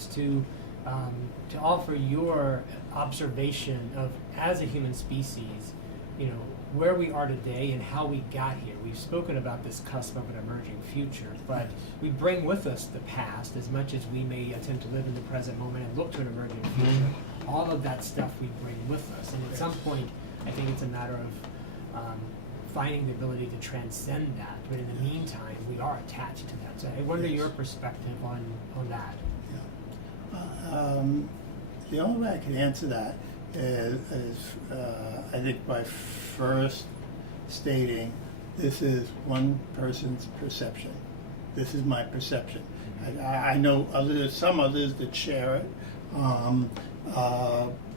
it's to offer your observation of, as a human species, where we are today and how we got here. We've spoken about this cusp of an emerging future, but we bring with us the past as much as we may attempt to live in the present moment and look to an emerging future. All of that stuff we bring with us, and at some point, I think it's a matter of finding the ability to transcend that. But in the meantime, we are attached to that. So I wonder your perspective on that. The only way I can answer that is I think by first stating this is one person's perception. This is my perception. I know some others that share it,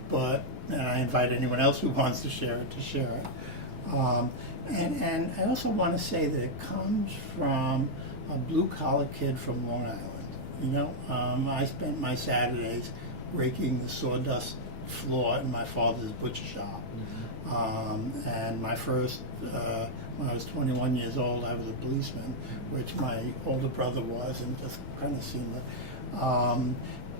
but and I invite anyone else who wants to share it to share it. And I also want to say that it comes from a blue-collar kid from Long Island. I spent my Saturdays raking the sawdust floor in my father's butcher shop. And my first, when I was 21 years old, I was a policeman, which my older brother was, and just kind of seemed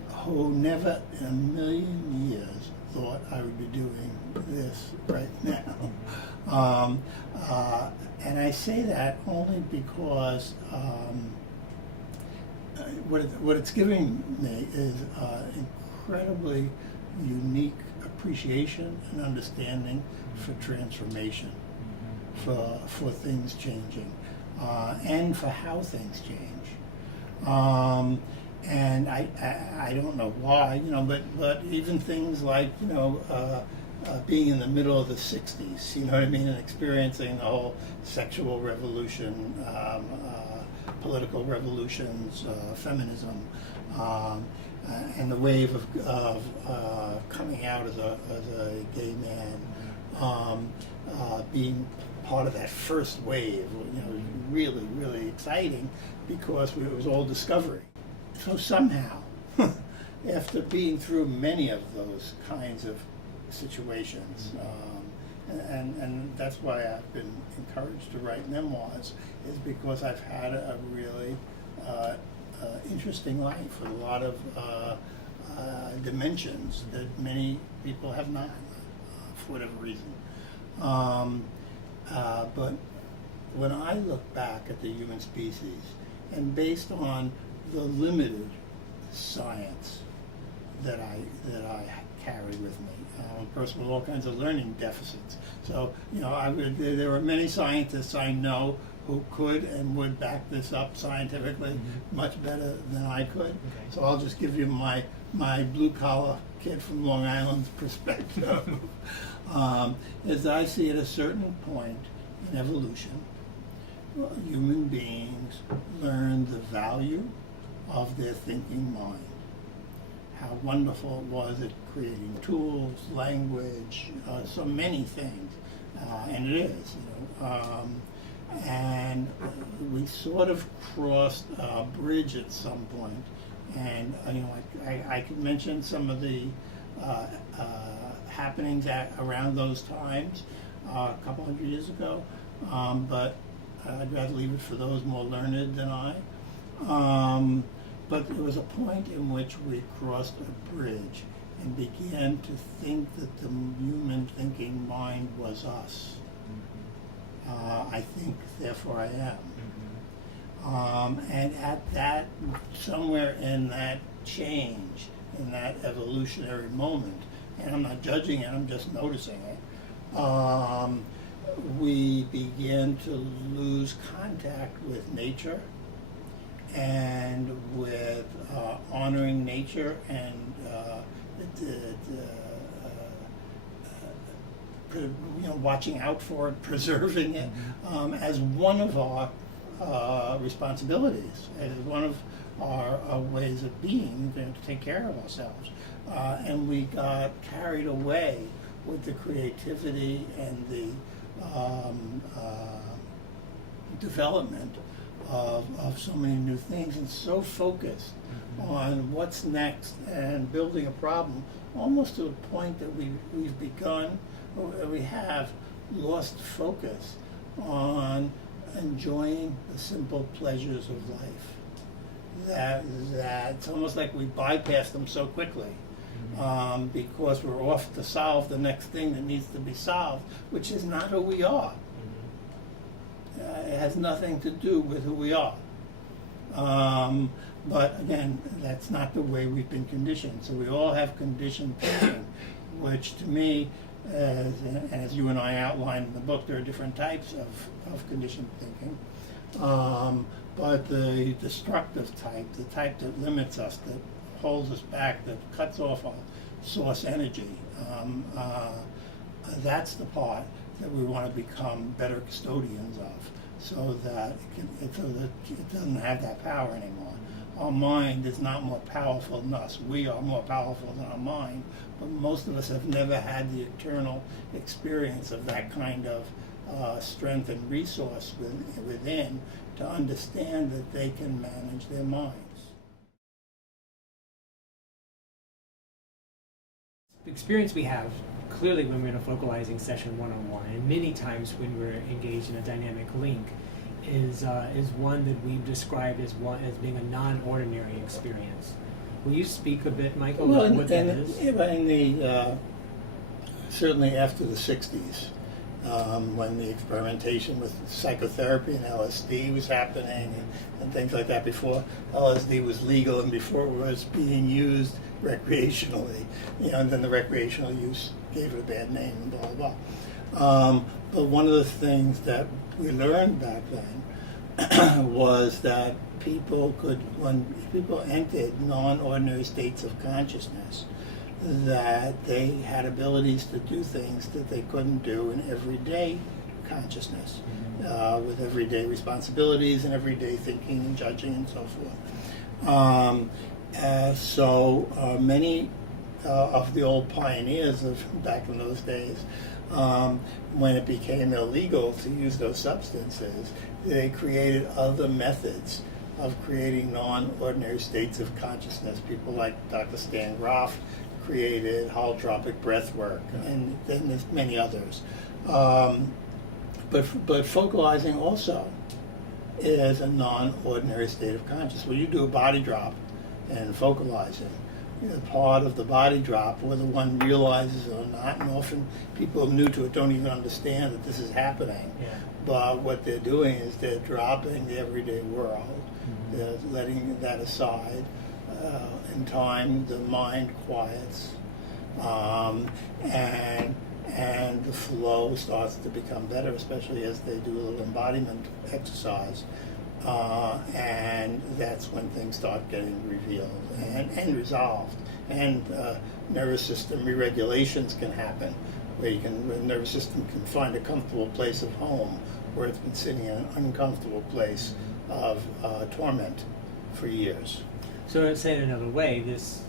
who never in a million years thought I would be doing this right now. And I say that only because what it's giving me is incredibly unique appreciation and understanding for transformation, for things changing, and for how things change. And I don't know why, but even things like, being in the middle of the 60s, you know what I mean, and experiencing the whole sexual revolution, political revolutions, feminism, and the wave of coming out as a gay man, being part of that first wave, really, really exciting because it was all discovery. So somehow, after being through many of those kinds of situations, and that's why I've been encouraged to write memoirs, is because I've had a really interesting life with a lot of dimensions that many people have not, for whatever reason. But when I look back at the human species, and based on the limited science that I carry with me, a person with all kinds of learning deficits. So, there are many scientists I know who could and would back this up scientifically much better than I could. Okay. So I'll just give you my blue-collar kid from Long Island's perspective. As I see at a certain point in evolution, human beings learn the value of their thinking mind. How wonderful it was at creating tools, language, so many things, and it is. And we sort of crossed a bridge at some point, and I could mention some of the happenings around those times a couple hundred years ago, but I'd rather leave it for those more learned than I. But there was a point in which we crossed a bridge and began to think that the human thinking mind was us. I think, therefore I am. And at that, somewhere in that change, in that evolutionary moment, and I'm not judging it, I'm just noticing it, we began to lose contact with nature and with honoring nature and watching out for it, preserving it, as one of our responsibilities, as one of our ways of being, to take care of ourselves. And we got carried away with the creativity and the development of so many new things, and so focused on what's next and building a problem, almost to the point that we've begun, or we have lost focus on enjoying the simple pleasures of life. that it's almost like we bypass them so quickly. Because we're off to solve the next thing that needs to be solved, which is not who we are. It has nothing to do with who we are. But again, that's not the way we've been conditioned. So we all have conditioned thinking, which to me, as you and I outlined in the book, there are different types of conditioned thinking. But the destructive type, the type that limits us, that holds us back, that cuts off our source energy, that's the part that we want to become better custodians of, so that it doesn't have that power anymore. Our mind is not more powerful than us. We are more powerful than our mind, but most of us have never had the eternal experience of that kind of strength and resource within to understand that they can manage their minds. The experience we have clearly when we're in a focalizing session one-on-one, and many times when we're engaged in a dynamic link, is one that we've described as being a non-ordinary experience. Will you speak a bit, Michael, about what that is? Certainly after the 60s, when the experimentation with psychotherapy and LSD was happening and things like that, before LSD was legal and before it was being used recreationally, and then the recreational use gave it a bad name and blah, blah, blah. But one of the things that we learned back then was that when people entered non-ordinary states of consciousness, that they had abilities to do things that they couldn't do in everyday consciousness, with everyday responsibilities and everyday thinking and judging and so forth. So many of the old pioneers of back in those days, when it became illegal to use those substances, they created other methods of creating non-ordinary states of consciousness. People like Dr. Stan Grof created holotropic breath work, and then there's many others. But focalizing also is a non-ordinary state of consciousness. When you do a body drop and focalizing, part of the body drop, whether one realizes it or not, and often people new to it don't even understand that this is happening. Yeah. But what they're doing is they're dropping the everyday world, they're letting that aside. In time, the mind quiets, and the flow starts to become better, especially as they do a little embodiment exercise. And that's when things start getting revealed and resolved. And nervous system re-regulations can happen, where the nervous system can find a comfortable place of home, where it's been sitting in an uncomfortable place of torment for years. So to say it another way, this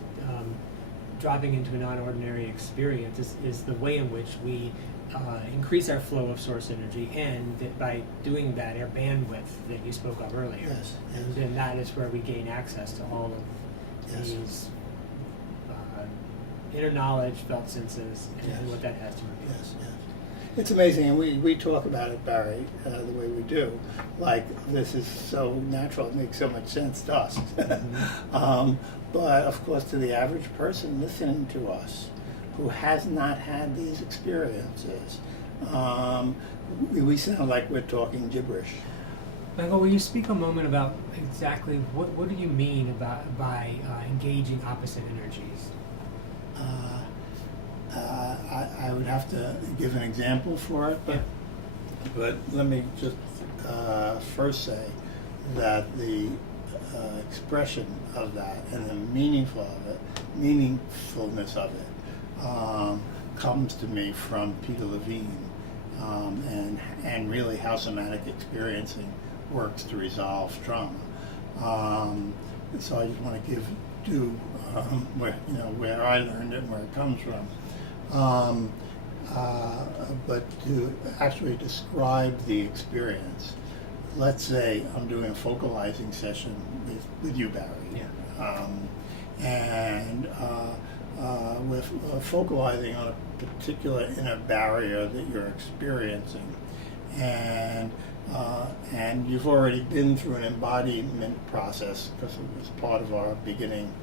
dropping into a non-ordinary experience is the way in which we increase our flow of source energy, and that by doing that, our bandwidth that you spoke of earlier. Yes. And then that is where we gain access to all of these inner knowledge, felt senses, and what that has to reveal. Yes, yes. It's amazing, and we talk about it, Barry, the way we do. Like, this is so natural, it makes so much sense to us. But, of course, to the average person listening to us, who has not had these experiences, we sound like we're talking gibberish. Michael, will you speak a moment about exactly what do you mean by engaging opposite energies? I would have to give an example for it, but let me just first say that the expression of that and the meaningfulness of it comes to me from Peter Levine, and really how somatic experiencing works to resolve trauma. So I just want to give where I learned it and where it comes from. But to actually describe the experience, let's say I'm doing a focalizing session with you, Barry. Yeah. And with focalizing on a particular inner barrier that you're experiencing, and And you've already been through an embodiment process because it was part of our beginning,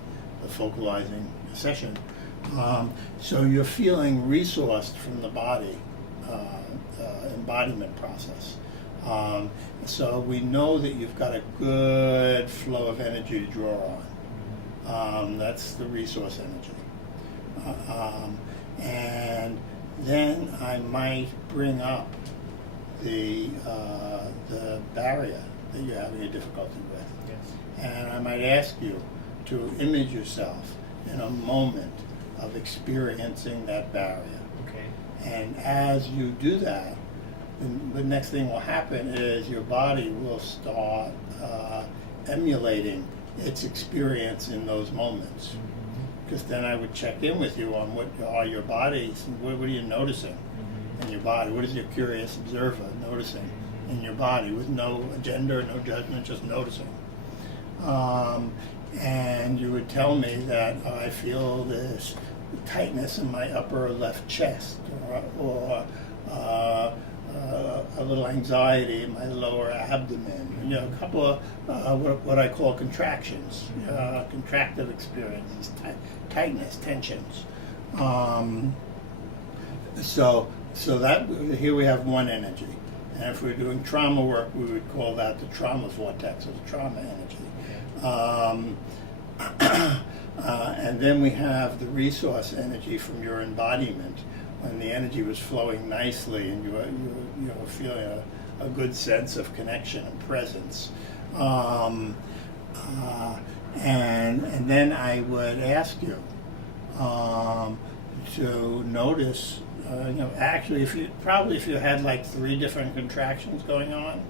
the focalizing session. So you're feeling resourced from the body embodiment process. So we know that you've got a good flow of energy to draw on. That's the resource energy. And then I might bring up the barrier that you're having a difficulty with. Yes. And I might ask you to image yourself in a moment of experiencing that barrier. Okay. And as you do that, the next thing will happen is your body will start emulating its experience in those moments. Because then I would check in with you on what are your bodies, what are you noticing in your body? What is your curious observer noticing in your body with no agenda, no judgment, just noticing? And you would tell me that I feel this tightness in my upper left chest, or a little anxiety in my lower abdomen. A couple of what I call contractions, contractive experiences, tightness, tensions. So that here we have one energy, and if we're doing trauma work, we would call that the trauma vortex, or the trauma energy. And then we have the resource energy from your embodiment, when the energy was flowing nicely and you were feeling a good sense of connection and presence. And then I would ask you to notice, actually, if you had like 3 different contractions going on,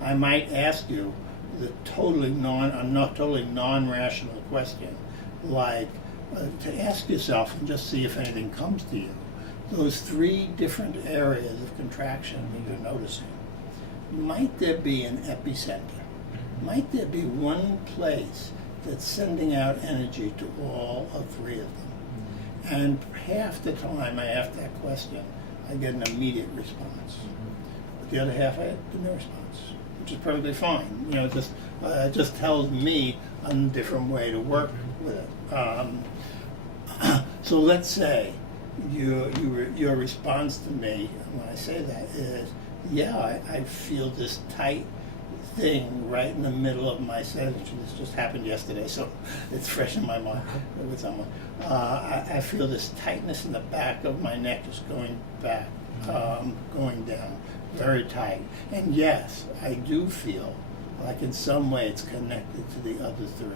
I might ask you the totally non-rational question, like to ask yourself and just see if anything comes to you. Those 3 different areas of contraction that you're noticing, might there be an epicenter? Might there be one place that's sending out energy to all of 3 of them? And half the time I ask that question, I get an immediate response. But the other half, I get no response, which is perfectly fine. It just tells me a different way to work with it. So let's say your response to me when I say that is, yeah, I feel this tight thing right in the middle of my sentence. This just happened yesterday, so it's fresh in my mind with someone. I feel this tightness in the back of my neck, just going back, going down, very tight. And yes, I do feel like in some way it's connected to the other 3.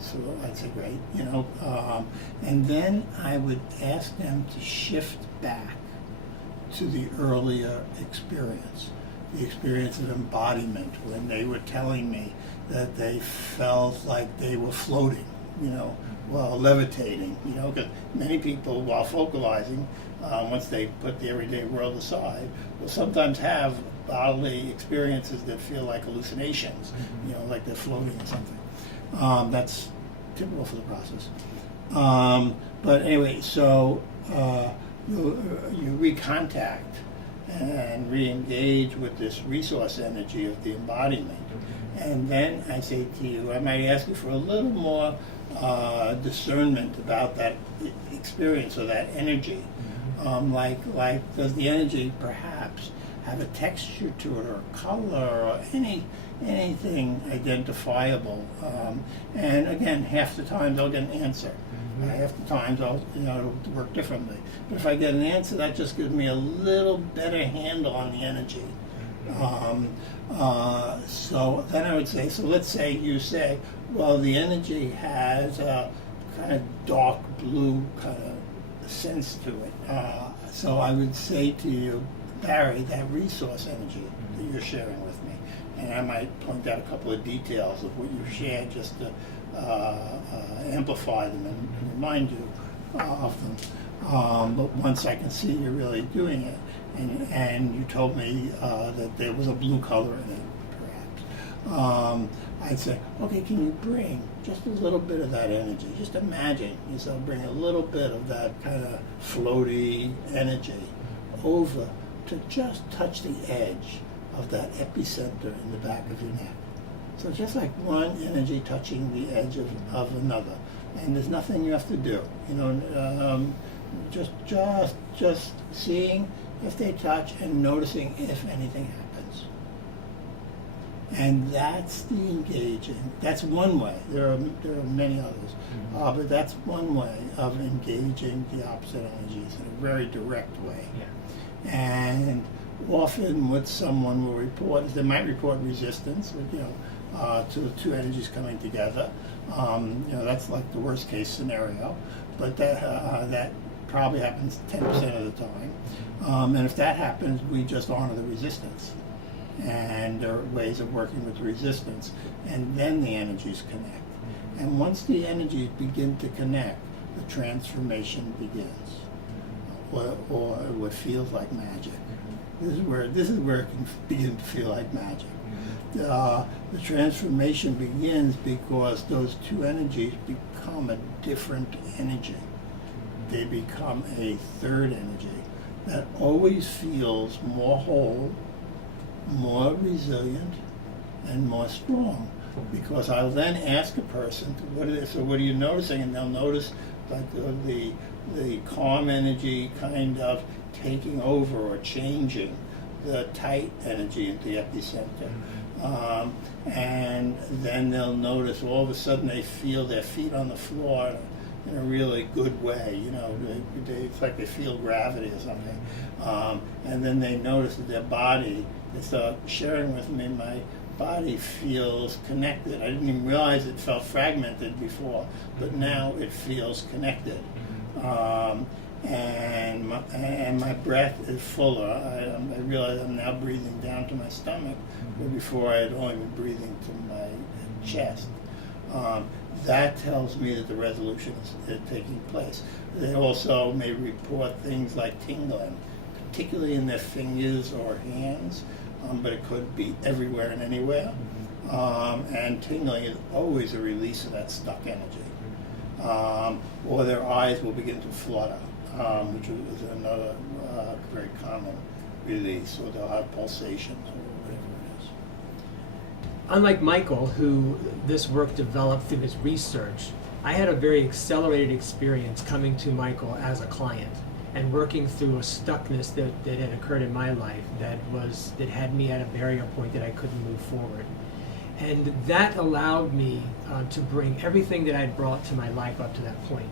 So I'd say great, and then I would ask them to shift back to the earlier experience, the experience of embodiment, when they were telling me that they felt like they were floating, while levitating, because many people, while focalizing, once they put the everyday world aside, will sometimes have bodily experiences that feel like hallucinations, like they're floating or something. That's typical for the process. But anyway, so you recontact and re-engage with this resource energy of the embodiment. And then I say to you, I might ask you for a little more discernment about that experience or that energy. Like does the energy perhaps have a texture to it, or a color, or anything identifiable? And again, half the time they'll get an answer. Half the times it'll work differently. But if I get an answer, that just gives me a little better handle on the energy. So then I would say, so let's say you say, well, the energy has a kind of dark blue kind of sense to it. So I would say to you, Barry, that resource energy that you're sharing with me, and I might point out a couple of details of what you shared just to amplify them and remind you of them. But once I can see you're really doing it, and you told me that there was a blue color in it, perhaps, I'd say, okay, can you bring just a little bit of that energy? Just imagine yourself bring a little bit of that kind of floaty energy over to just touch the edge of that epicenter in the back of your neck. So just like one energy touching the edge of another, and there's nothing you have to do. Just seeing if they touch and noticing if anything happens. And that's the engaging. That's one way. There are many others, but that's one way of engaging the opposite energies in a very direct way. Yeah. And often what someone will report is they might report resistance, to the two energies coming together. That's like the worst case scenario, but that probably happens 10% of the time. And if that happens, we just honor the resistance. And there are ways of working with the resistance, and then the energies connect. And once the energies begin to connect, the transformation begins, or what feels like magic. This is where it can begin to feel like magic. The transformation begins because those two energies become a different energy. They become a third energy that always feels more whole, more resilient, and more strong. Because I'll then ask a person, what are you noticing? And they'll notice like the calm energy kind of taking over or changing the tight energy into the epicenter. And then they'll notice all of a sudden they feel their feet on the floor in a really good way. It's like they feel gravity or something. And then they notice that their body, they start sharing with me, my body feels connected. I didn't even realize it felt fragmented before, but now it feels connected. And my breath is fuller. I realize I'm now breathing down to my stomach, where before I had only been breathing to my chest. That tells me that the resolution is taking place. They also may report things like tingling, particularly in their fingers or hands, but it could be everywhere and anywhere. And tingling is always a release of that stuck energy. Or their eyes will begin to flutter, which is another very common release, or they'll have pulsations or whatever it is. Unlike Michael, who this work developed through his research, I had a very accelerated experience coming to Michael as a client and working through a stuckness that had occurred in my life that had me at a barrier point that I couldn't move forward. And that allowed me to bring everything that I'd brought to my life up to that point.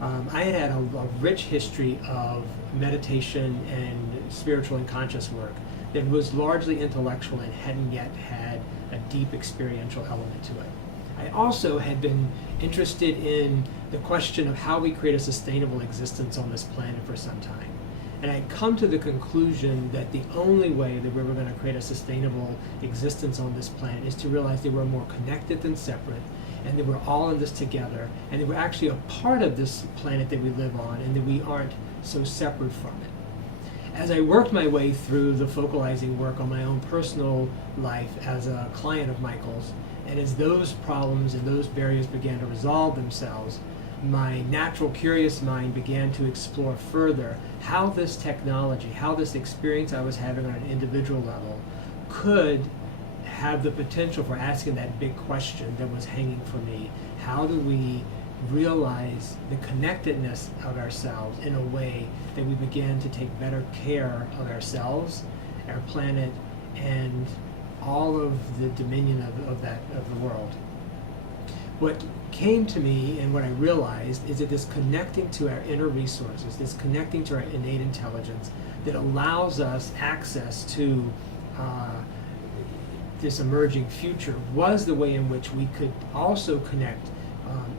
I had a rich history of meditation and spiritual and conscious work that was largely intellectual and hadn't yet had a deep experiential element to it. I also had been interested in the question of how we create a sustainable existence on this planet for some time. And I'd come to the conclusion that the only way that we were going to create a sustainable existence on this planet is to realize that we're more connected than separate, and that we're all in this together, and that we're actually a part of this planet that we live on, and that we aren't so separate from it. As I worked my way through the focalizing work on my own personal life as a client of Michael's, and as those problems and those barriers began to resolve themselves, my natural curious mind began to explore further how this technology, how this experience I was having on an individual level could have the potential for asking that big question that was hanging for me. How do we realize the connectedness of ourselves in a way that we begin to take better care of ourselves, our planet, and all of the dominion of the world? What came to me and what I realized is that this connecting to our inner resources, this connecting to our innate intelligence that allows us access to this emerging future was the way in which we could also connect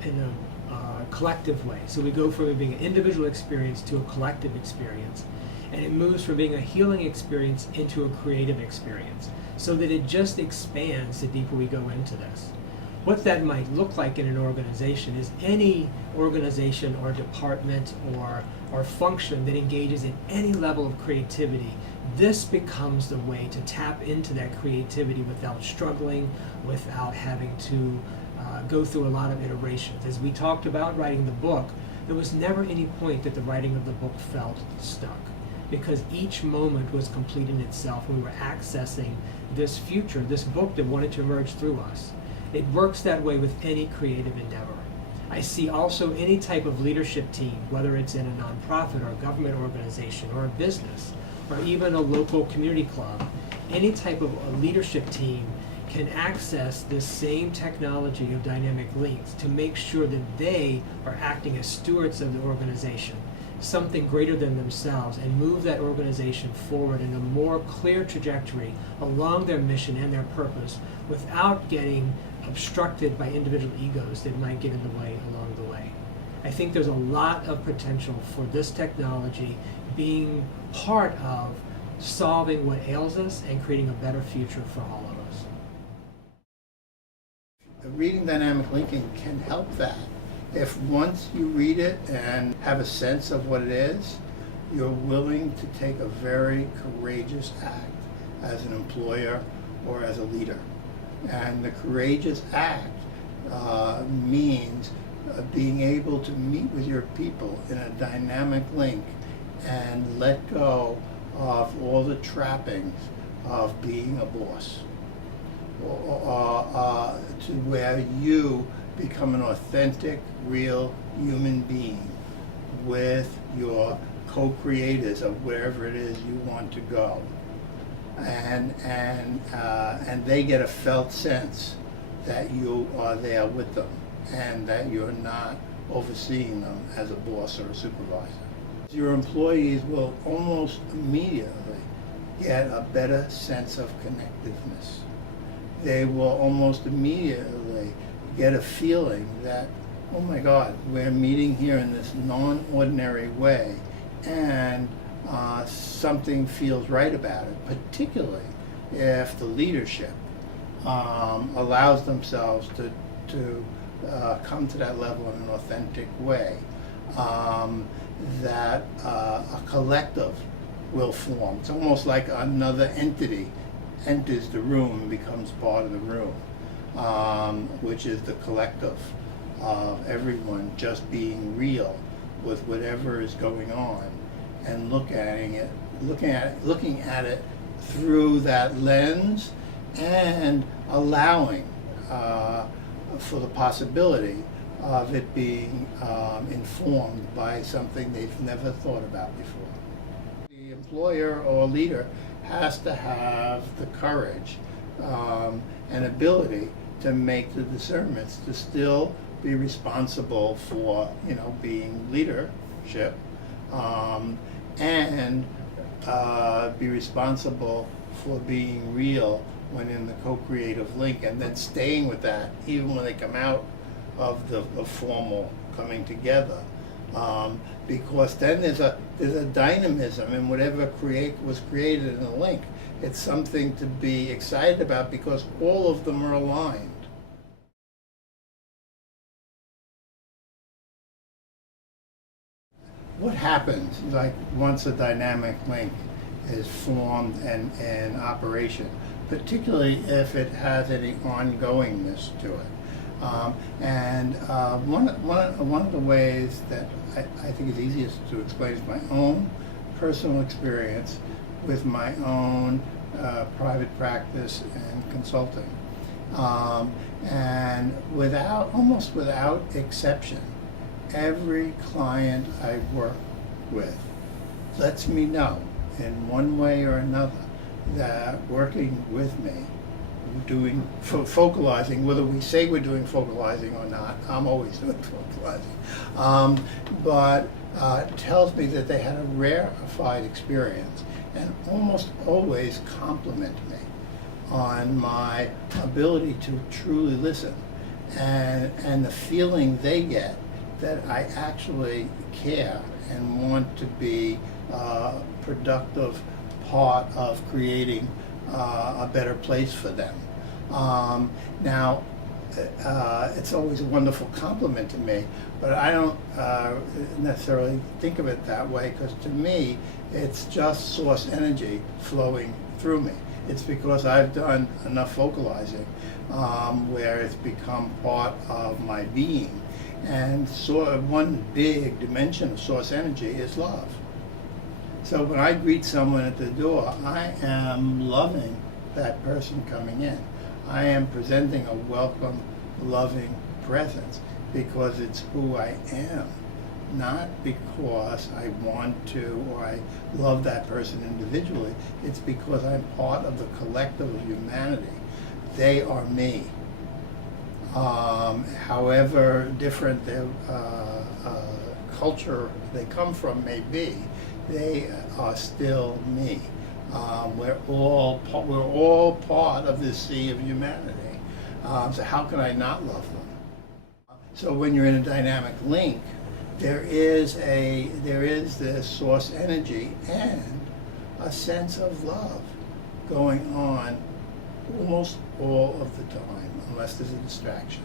in a collective way. So we go from it being an individual experience to a collective experience, and it moves from being a healing experience into a creative experience, so that it just expands the deeper we go into this. What that might look like in an organization is any organization or department or function that engages in any level of creativity, this becomes the way to tap into that creativity without struggling, without having to go through a lot of iterations. As we talked about writing the book, there was never any point that the writing of the book felt stuck, because each moment was complete in itself. We were accessing this future, this book that wanted to emerge through us. It works that way with any creative endeavor. I see also any type of leadership team, whether it's in a nonprofit or a government organization or a business or even a local community club, any type of a leadership team can access this same technology of dynamic links to make sure that they are acting as stewards of the organization, something greater than themselves, and move that organization forward in a more clear trajectory along their mission and their purpose without getting obstructed by individual egos that might get in the way along the way. I think there's a lot of potential for this technology being part of solving what ails us and creating a better future for all of us. Reading dynamic linking can help that. If once you read it and have a sense of what it is, you're willing to take a very courageous act as an employer or as a leader. And the courageous act means being able to meet with your people in a dynamic link and let go of all the trappings of being a boss, to where you become an authentic, real human being with your co-creators of wherever it is you want to go. And they get a felt sense that you are there with them and that you're not overseeing them as a boss or a supervisor. Your employees will almost immediately get a better sense of connectiveness. They will almost immediately get a feeling that, oh my God, we're meeting here in this non-ordinary way, and something feels right about it, particularly if the leadership allows themselves to come to that level in an authentic way, that a collective will form. It's almost like another entity enters the room and becomes part of the room, which is the collective of everyone just being real with whatever is going on and looking at it through that lens, and allowing for the possibility of it being informed by something they've never thought about before. The employer or leader has to have the courage and ability to make the discernments, to still be responsible for, being leadership, and be responsible for being real when in the co-creative link, and then staying with that even when they come out of the formal coming together, because then there's a dynamism in whatever was created in the link. It's something to be excited about because all of them are aligned. What happens, like once a dynamic link is formed and in operation, particularly if it has any ongoingness to it? One of the ways that I think is easiest to explain is my own personal experience with my own private practice and consulting. And almost without exception, every client I work with lets me know in one way or another that working with me, doing focalizing, whether we say we're doing focalizing or not, I'm always doing focalizing, but tells me that they had a rarefied experience and almost always compliment me on my ability to truly listen and the feeling they get that I actually care and want to be a productive part of creating a better place for them. Now, it's always a wonderful compliment to me, but I don't necessarily think of it that way, because to me, it's just source energy flowing through me. It's because I've done enough focalizing where it's become part of my being. And so one big dimension of source energy is love. So when I greet someone at the door, I am loving that person coming in. I am presenting a welcome, loving presence because it's who I am, not because I want to or I love that person individually. It's because I'm part of the collective of humanity. They are me. However different their culture they come from may be, they are still me. We're all part of this sea of humanity. So how can I not love them? So when you're in a dynamic link, there is this source energy and a sense of love going on almost all of the time, unless there's a distraction.